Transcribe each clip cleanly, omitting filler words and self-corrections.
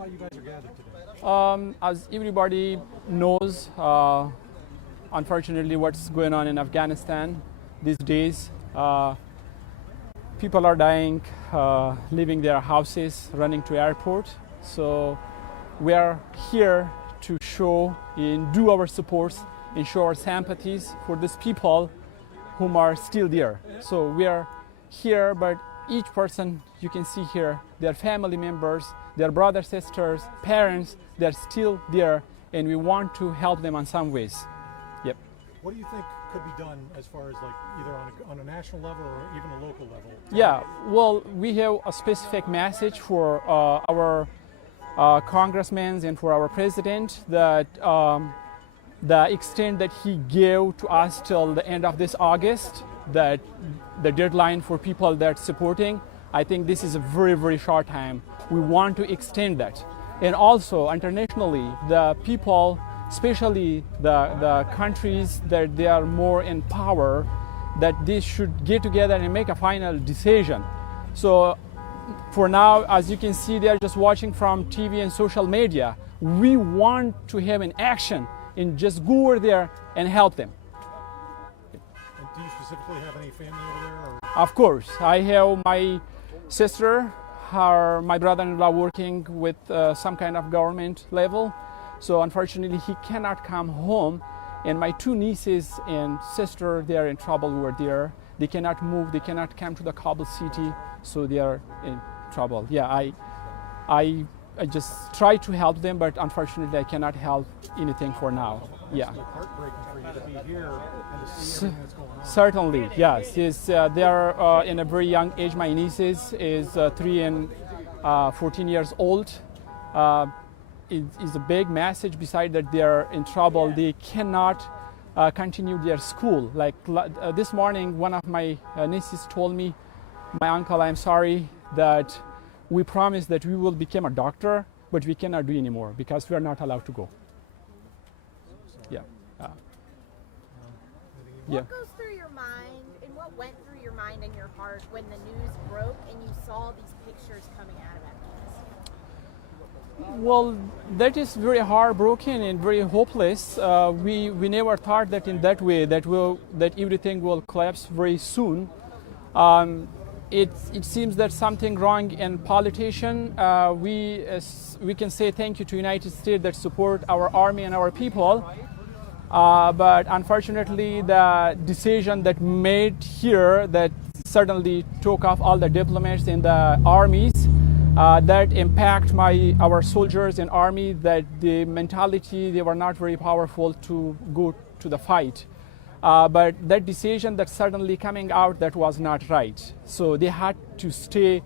why you guys are gathered today? As everybody knows, unfortunately, what's going on in Afghanistan these days, people are dying, leaving their houses, running to airport. So we are here to show and do our supports and show our sympathies for these people whom are still there. So we are here, but each person you can see here, their family members, their brothers, sisters, parents, they're still there, and we want to help them in some ways. Yep. What do you think could be done as far as like either on a national level or even a local level? Yeah, well, we have a specific message for our congressmen and for our president that the extent that he gave to us till the end of this August, that the deadline for people that supporting, I think this is a very, very short time. We want to extend that. And also internationally, the people, especially the countries that they are more in power, that they should get together and make a final decision. So for now, as you can see, they are just watching from TV and social media. We want to have an action and just go over there and help them. And do you specifically have any family over there? Or? Of course, I have my sister, my brother-in-law working with some kind of government level. So unfortunately, he cannot come home. And my two nieces and sister, they are in trouble over there. They cannot move, they cannot come to the Kabul city, so they are in trouble. Yeah, I just try to help them, but unfortunately I cannot help anything for now. Yeah. It's heartbreaking for you to be here and to see everything that's going on. Certainly, yes. They are in a very young age. My nieces is 3 and 14 years old. It is a big message. Besides that, they are in trouble. They cannot continue their school. Like this morning, one of my nieces told me, "My uncle, I'm sorry that we promised that we will become a doctor, but we cannot do anymore because we are not allowed to go." Yeah. What goes through your mind and what went through your mind and your heart when the news broke and you saw these pictures coming out of Afghanistan? Well, that is very heartbroken and very hopeless. We never thought that in that way that everything will collapse very soon. It seems that something wrong in politician. We can say thank you to United States that support our army and our people. But unfortunately, the decision that made here that certainly took off all the diplomats in the armies, that impact our soldiers and army, that the mentality, they were not very powerful to go to the fight. But that decision that suddenly coming out, that was not right. So they had to stay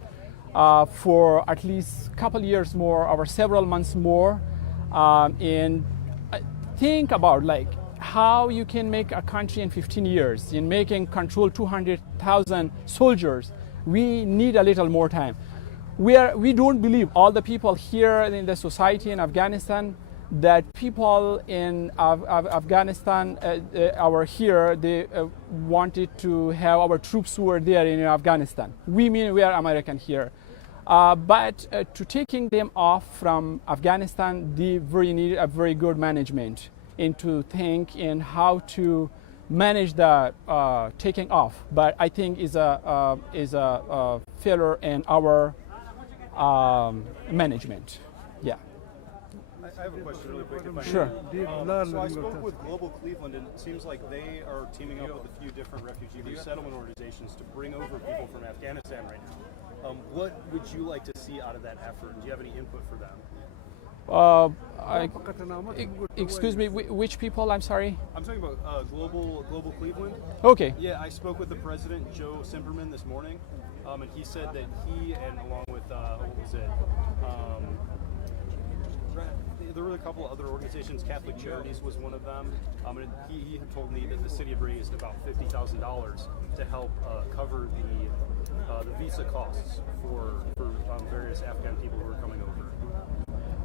for at least a couple years more or several months more and think about like how you can make a country in 15 years in making control 200,000 soldiers. We need a little more time. We don't believe all the people here in the society in Afghanistan that people in Afghanistan they wanted to have our troops who are there in Afghanistan. We mean we are American here. But to taking them off from Afghanistan, they need a very good management and to think in how to manage the taking off. But I think is a failure in our management. Yeah. I have a question really quick. If I Sure. So I spoke with Global Cleveland, and it seems like they are teaming up with a few different refugee resettlement organizations to bring over people from Afghanistan right now. What would you like to see out of that effort? Do you have any input for them? Excuse me, which people? I'm sorry. I'm talking about Global Cleveland. Okay. Yeah, I spoke with the president, Joe Simperman, this morning, and he said that he, and along with what was it? There were a couple of other organizations. Catholic Charities was one of them. And he had told me that the city had raised about $50,000 to help cover the visa costs for various Afghan people who are coming over.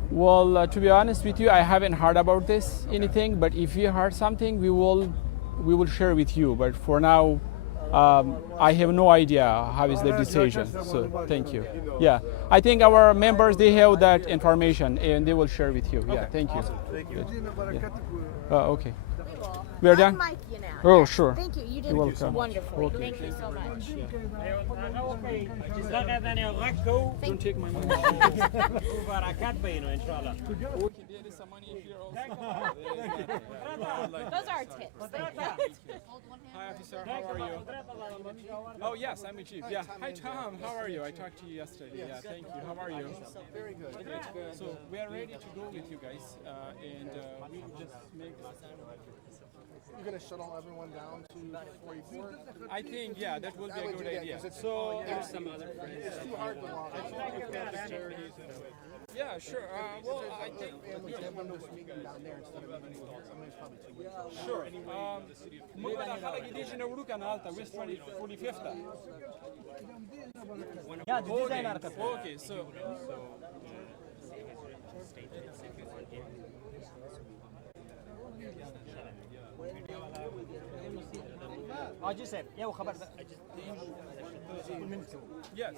Well, to be honest with you, I haven't heard about this anything. But if you heard something, we will share with you. But for now, I have no idea how is the decision. So thank you. Yeah, I think our members, they have that information and they will share with you. Yeah, thank you. Thank you. Okay. We are done? Unmic you now. Oh, Yes. sure. Thank you. You did You're welcome. wonderful. Okay. Thank you so much. Don't take my money. Those are our tips. Thank you. Hi, officer. How are you? Oh, yes, I'm the chief. Yeah. Hi, Tom. How are you? I talked to you yesterday. Yeah, thank you. How are you? Very good. So we are ready to go with you guys, and we will just make. You're going to shuttle everyone down to 44? I think, yeah, that will be a good idea. So there's some other friends. It's too hard to walk. Yeah, sure. Well, I think. Sure. Maganda gidişine vururken alta West 45'te. Okay, so. Yes.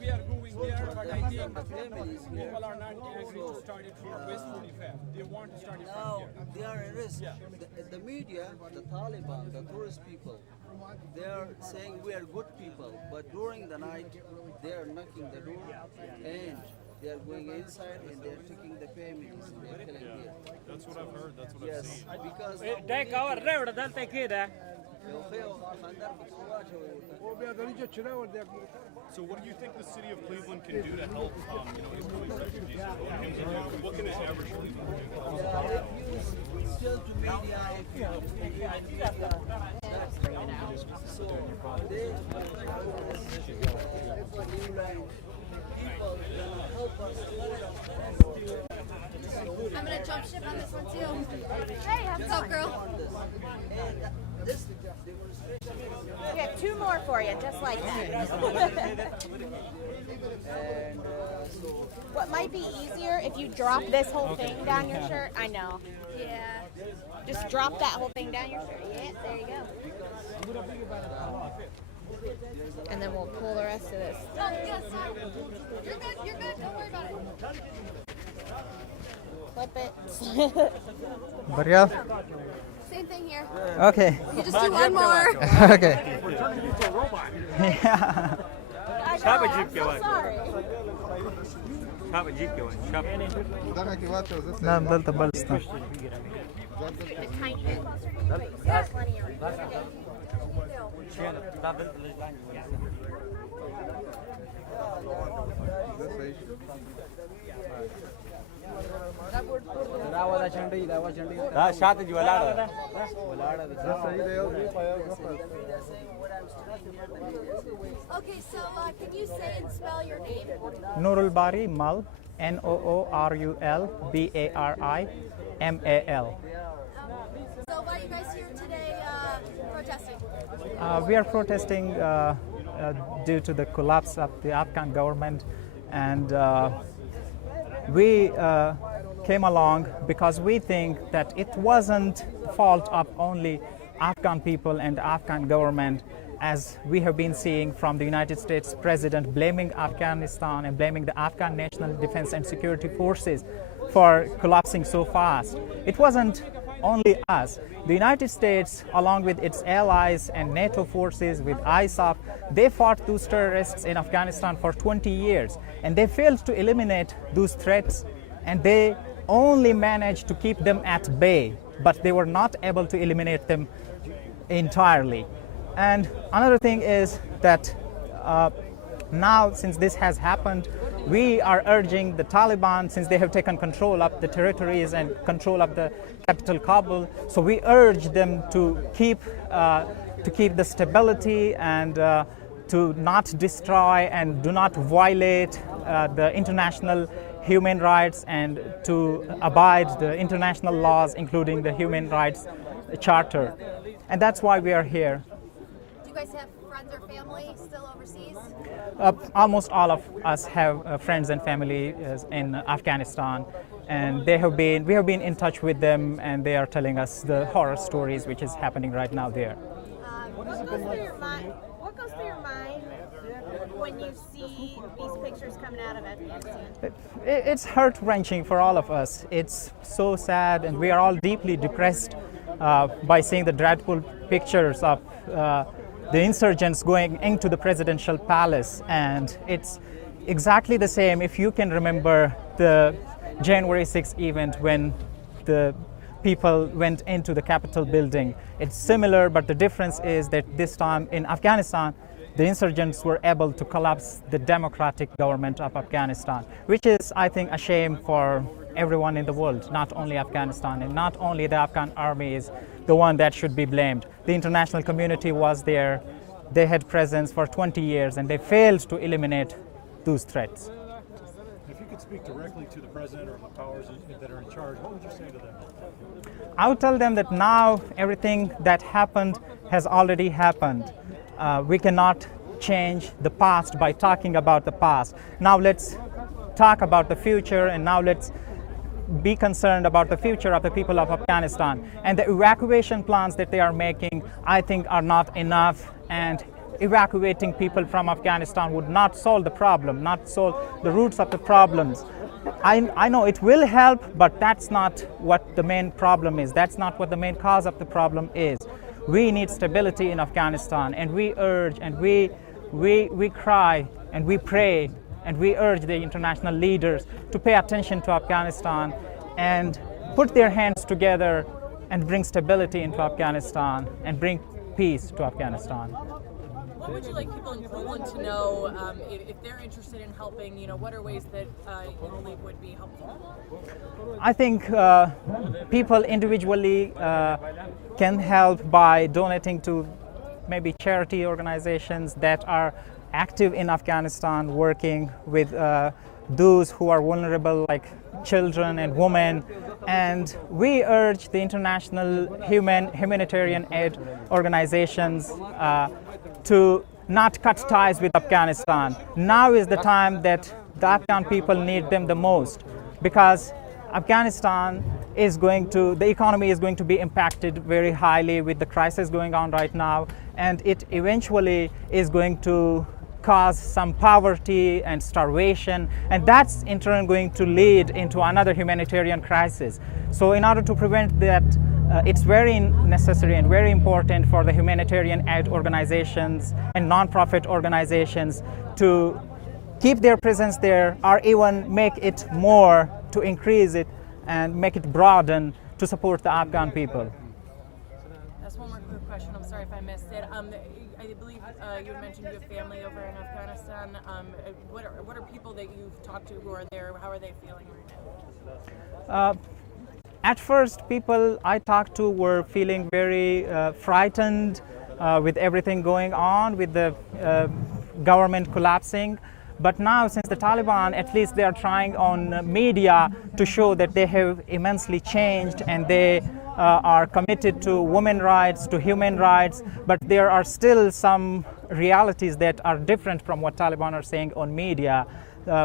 We are going there, but I think people are not agree to start it from West 45. They want to start it from Now here. they are at risk. The media, the Taliban, the tourist people, they are saying we are good people, but during the night they are knocking the door and they are going inside and they are taking the families and they are killing here. That's what I've heard. That's what I've Yes, seen. because So, what do you think the city of Cleveland can do to help, Israeli refugees? What can an average Cleveland do? still to media if you so they people help us. I'm gonna jump ship on this one too. Hey, what's up, girl? And this demonstration We have two more for you, just like that. and so What might be easier if you drop this whole thing down your shirt? I know. Yeah. Just drop that whole thing down your shirt. Yeah, there you go. And then we'll pull the rest of this. Oh, yes. You're good. You're good. Don't worry about it. Flip it. Bariyat? Same thing here. Okay. You just do one more. Okay. Yeah. I know, I'm so sorry. نعم ضلت بلسنا. A tiny bit closer. Wait, yeah. Plenty of room. Okay, so can you say and spell your name? Noorul Bari Mal. NOORULBARI MAL. So why are you guys here today protesting? We are protesting due to the collapse of the Afghan government, and we came along because we think that it wasn't fault of only Afghan people and Afghan government, as we have been seeing from the United States President blaming Afghanistan and blaming the Afghan National Defense and Security Forces for collapsing so fast. It wasn't only us. The United States, along with its allies and NATO forces, with ISAF, they fought those terrorists in Afghanistan for 20 years, and they failed to eliminate those threats, and they only managed to keep them at bay, but they were not able to eliminate them entirely. And another thing is that now, since this has happened, we are urging the Taliban, since they have taken control of the territories and control of the capital Kabul, so we urge them to keep the stability and to not destroy and do not violate the international human rights, and to abide the international laws, including the Human Rights Charter. And that's why we are here. Do you guys have friends or family still overseas? Almost all of us have friends and family in Afghanistan, and we have been in touch with them, and they are telling us the horror stories which is happening right now there. What goes through your mind? What goes through your mind when you see these pictures coming out of Afghanistan? It's heart-wrenching for all of us. It's so sad, and we are all deeply depressed by seeing the dreadful pictures of the insurgents going into the presidential palace. And it's exactly the same, if you can remember the January 6th event when the people went into the Capitol building. It's similar, but the difference is that this time in Afghanistan, the insurgents were able to collapse the democratic government of Afghanistan, which is, I think, a shame for everyone in the world, not only Afghanistan, and not only the Afghan army is the one that should be blamed. The international community was there. They had presence for 20 years, and they failed to eliminate those threats. If you could speak directly to the president or the powers that are in charge, what would you say to them? I would tell them that now everything that happened has already happened. We cannot change the past by talking about the past. Now let's talk about the future, and now let's be concerned about the future of the people of Afghanistan. And the evacuation plans that they are making, I think, are not enough, and evacuating people from Afghanistan would not solve the problem, not solve the roots of the problems. I know it will help, but that's not what the main problem is. That's not what the main cause of the problem is. We need stability in Afghanistan, and we urge, and we cry, and we pray, and we urge the international leaders to pay attention to Afghanistan and put their hands together and bring stability into Afghanistan and bring peace to Afghanistan. What would you like people in Poland to know if they're interested in helping? You know, what are ways that you believe would be helpful? I think people individually can help by donating to maybe charity organizations that are active in Afghanistan, working with those who are vulnerable, like children and women. And we urge the international humanitarian aid organizations to not cut ties with Afghanistan. Now is the time that the Afghan people need them the most, because Afghanistan the economy is going to be impacted very highly with the crisis going on right now, and it eventually is going to cause some poverty and starvation, and that's in turn going to lead into another humanitarian crisis. So in order to prevent that, it's very necessary and very important for the humanitarian aid organizations and non-profit organizations to keep their presence there, or even make it more, to increase it and make it broaden to support the Afghan people. That's one more quick question. I'm sorry if I missed it. I believe you mentioned you have family over in Afghanistan. What are people that you've talked to who are there? How are they feeling right now? At first, people I talked to were feeling very frightened with everything going on, with the government collapsing. But now, since the Taliban, at least they are trying on media to show that they have immensely changed, and they are committed to women's rights, to human rights. But there are still some realities that are different from what Taliban are saying on media.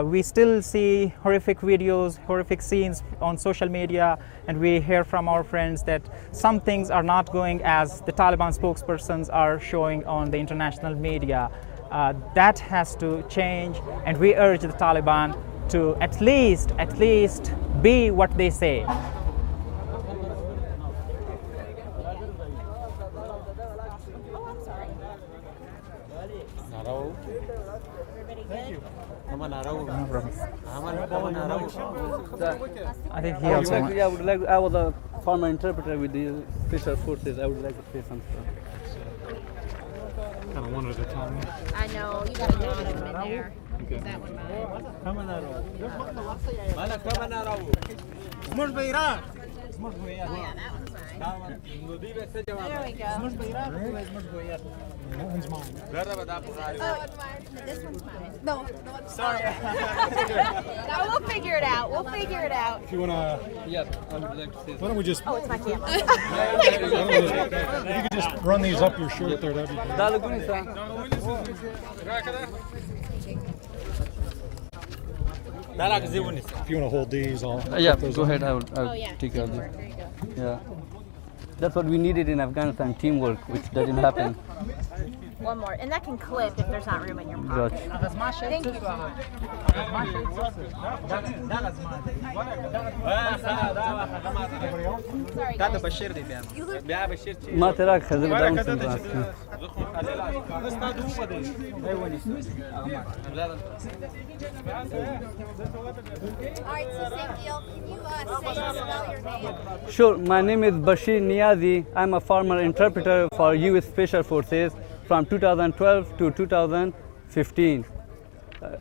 We still see horrific videos, horrific scenes on social media, and we hear from our friends that some things are not going as the Taliban spokespersons are showing on the international media. That has to change, and we urge the Taliban to at least be what they say. Oh, I'm sorry. Everybody good? I think he also wants. I was a former interpreter with the special forces. I would like to say something. Kind of one at a time. I know, you got a lot of them in there. Is that one mine? Oh yeah, that one's mine. There we go. That one's mine. Oh, this one's mine. No, sorry. No, we'll figure it out. We'll figure it out. If you want to, Yes, I would like to say why don't we just, Oh, it's my camera. if you could just run these up your shirt there, that'd be great. something. If you want to hold these, I'll Yeah, put those go on. ahead. I'll Oh yeah. take care of There it. you go. Yeah. That's what we needed in Afghanistan, teamwork, which didn't happen. One more, and that can clip if there's not room in your pocket. Gotcha. Thank you. Sorry, guys. ما تراك خزر داون syndrome. Alright, so same deal. Can you say and spell your name? Sure, my name is Bashir Niazi. I'm a former interpreter for U.S. Special Forces from 2012 to 2015.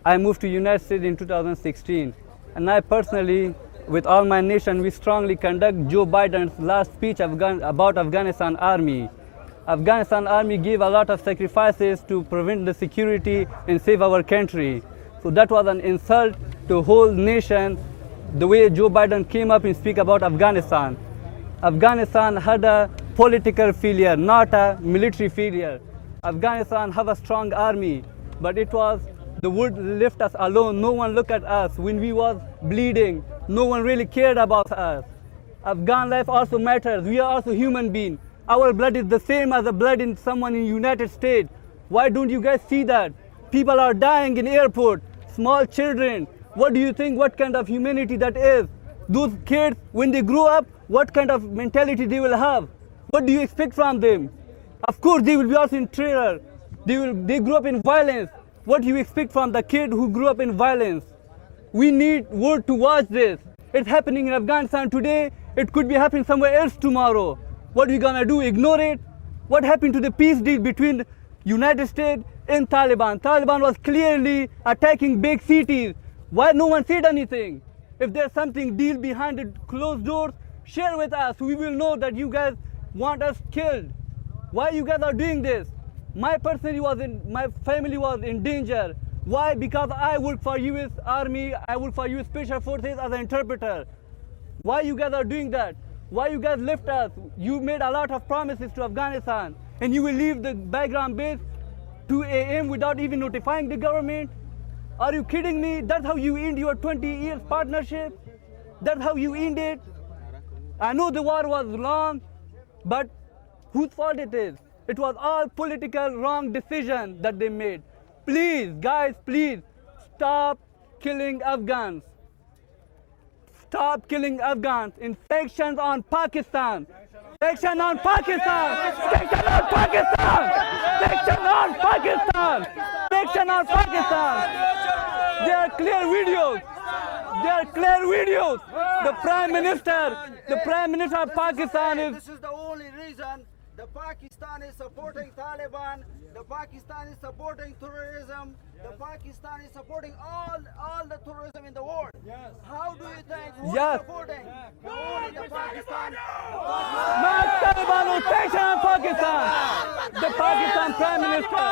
I moved to United States in 2016, and I personally, with all my nation, we strongly conduct Joe Biden's last speech about Afghanistan Army. Afghanistan Army gave a lot of sacrifices to prevent the security and save our country. So that was an insult to whole nation, the way Joe Biden came up and speak about Afghanistan. Afghanistan had a political failure, not a military failure. Afghanistan have a strong army, but it was the world left us alone. No one looked at us when we was bleeding. No one really cared about us. Afghan life also matters. We are also human beings. Our blood is the same as the blood in someone in United States. Why don't you guys see that? People are dying in airport, small children. What do you think, what kind of humanity that is? Those kids, when they grow up, what kind of mentality they will have? What do you expect from them? Of course, they will be also in terror. They grew up in violence. What do you expect from the kid who grew up in violence? We need world to watch this. It's happening in Afghanistan today. It could be happening somewhere else tomorrow. What are we gonna do? Ignore it? What happened to the peace deal between United States and Taliban? Taliban was clearly attacking big cities. Why no one said anything? If there's something deal behind the closed doors, share with us. We will know that you guys want us killed. Why you guys are doing this? My family was in danger. Why? Because I work for U.S. Army, I work for U.S. Special Forces as an interpreter. Why you guys are doing that? Why you guys left us? You made a lot of promises to Afghanistan, and you will leave the background base 2 a.m. without even notifying the government? Are you kidding me? That's how you end your 20 years partnership? That's how you end it? I know the war was long, but whose fault it is? It was all political wrong decision that they made. Please, guys, please, stop killing Afghans. Stop killing Afghans. In sanctions on Pakistan. Sanction on Pakistan. Sanction on Pakistan. Sanction on Pakistan. Sanction on Pakistan. There are clear videos. There are clear videos. The Prime Minister of Pakistan is. This is the only reason the Pakistan is supporting Taliban. The Pakistan is supporting terrorism. The Pakistan is supporting all the terrorism in the world. Yes. How do you think who is supporting? Only the Pakistan. Not Taliban or sanction on Pakistan. The Pakistan Prime Minister.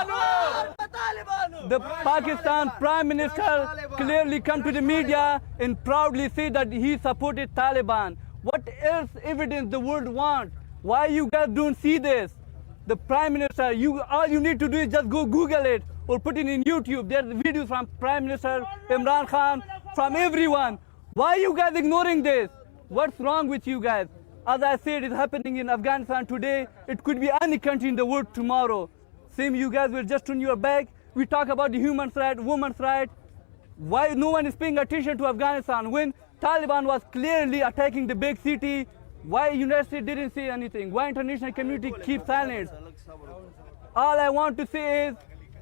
The Pakistan Prime Minister clearly come to the media and proudly say that he supported Taliban. What else evidence the world wants? Why you guys don't see this? The Prime Minister, all you need to do is just go Google it or put it in YouTube. There's videos from Prime Minister Imran Khan, from everyone. Why are you guys ignoring this? What's wrong with you guys? As I said, it's happening in Afghanistan today. It could be any country in the world tomorrow. Same, you guys will just turn your back. We talk about the human rights, women's rights. Why no one is paying attention to Afghanistan when Taliban was clearly attacking the big city? Why United States didn't say anything? Why international community keeps silent? All I want to say is,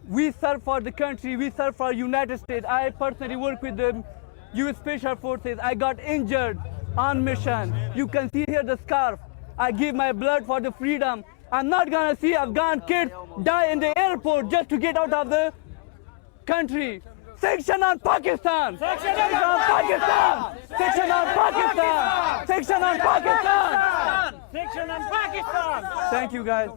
we serve for the country, we serve for United States. I personally work with the U.S. Special Forces. I got injured on mission. You can see here the scarf. I give my blood for the freedom. I'm not gonna see Afghan kids die in the airport just to get out of the country. Sanction on Pakistan! Sanction on Pakistan! Sanction on Pakistan! Sanction on Pakistan! Sanction on Pakistan! Thank you guys.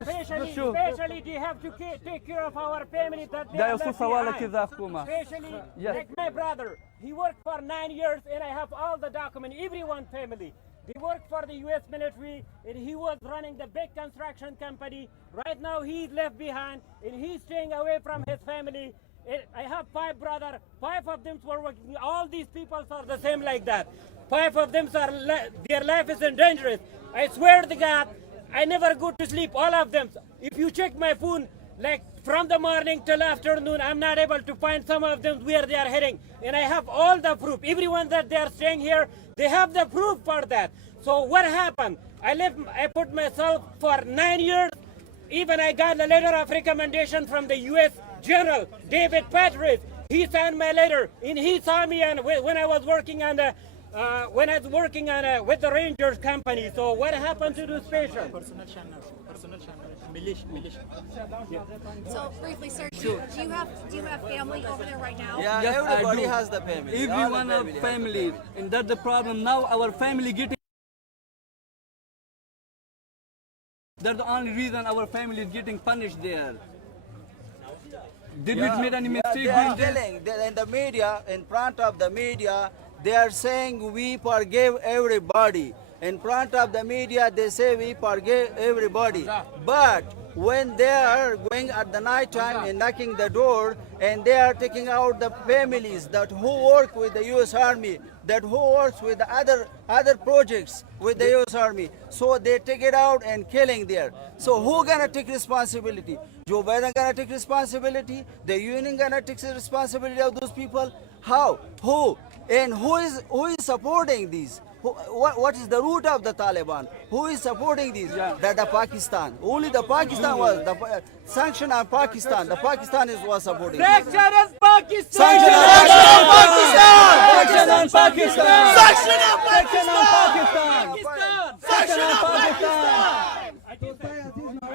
Especially they have to take care of our family that they are left behind. Especially like my brother. He worked for 9 years and I have all the documents, everyone family. He worked for the U.S. military, and he was running the big construction company. Right now, he's left behind, and he's staying away from his family. I have 5 brothers. 5 of them were working. All these people are the same like that. 5 of them are their life is in danger. I swear to God, I never go to sleep. All of them. If you check my phone, like from the morning till afternoon, I'm not able to find some of them where they are heading. And I have all the proof. Everyone that they are staying here, they have the proof for that. So what happened? I put myself for 9 years. Even I got a letter of recommendation from the U.S. General David Patrick. He signed my letter, and he saw me and when I was working on the with the Rangers company. So what happened to this patient? So briefly, sir, do you have family over there right now? Yeah, Yes, everybody I do. has the family. Everyone All the has family, and that's the problem. Now our family getting. That's the only reason our family is getting punished there. Did we make any mistake? They are telling in the media, in front of the media, they are saying we forgive everybody. In front of the media, they say we forgive everybody. But when they are going at the night time and knocking the door, and they are taking out the families that who work with the U.S. Army, that who works with the other projects with the U.S. Army, so they take it out and killing there. So who gonna take responsibility? Joe Biden gonna take responsibility? The union gonna take the responsibility of those people? How? Who? And who is supporting these? What is the root of the Taliban? Who is supporting these? That the Pakistan. Only the Pakistan was the sanction on Pakistan. The Pakistanis was supporting. Sanction on Pakistan! Sanction on Pakistan! Sanction on Pakistan! Sanction on Pakistan! Sanction on Pakistan! Sanction on Pakistan!